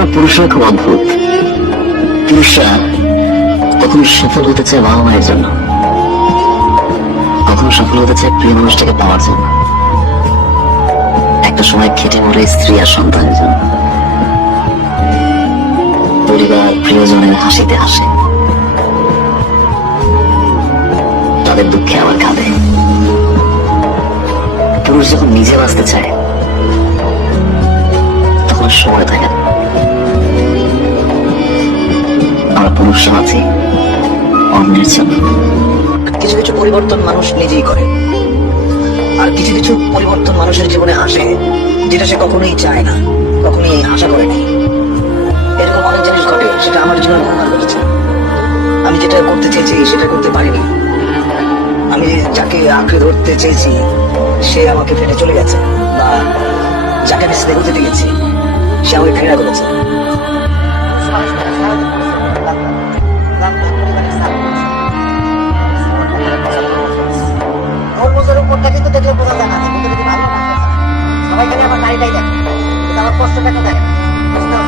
আমরা পুরুষরা খুব অদ্ভুত। পুরুষরা কখনো সফল হতে চায় বাবা মায়ের জন্য, কখনো সফল হতে চায় প্রিয় মানুষটাকে পাওয়ার জন্য, একটা সময় খেটে মরে স্ত্রী আর সন্তানের জন্য। পরিবার প্রিয়জনের হাসিতে হাসে, তাদের দুঃখে আবার কাঁদে। পুরুষ যখন নিজে বাঁচতে চায় তখন সময় থাকে না। আমরা পুরুষরা আছি অন্যের জন্য। কিছু কিছু পরিবর্তন মানুষ নিজেই করে, আর কিছু কিছু পরিবর্তন মানুষের জীবনে আসে যেটা সে কখনোই চায় না, কখনোই আশা করেনি। এরকম অনেক জিনিস ঘটে, সেটা আমার জীবনে বহুবার ঘটেছে। আমি যেটা করতে চেয়েছি সেটা করতে পারিনি। আমি যাকে আঁকড়ে ধরতে চেয়েছি সে আমাকে ফেলে চলে গেছে, বা যাকে আমি স্নেহ দিতে গেছি সে আমাকে ঘৃণা করেছে। সবাই খালি আমার গাড়িটাই দেখে, কিন্তু আমার কষ্টটাকে দেখে না।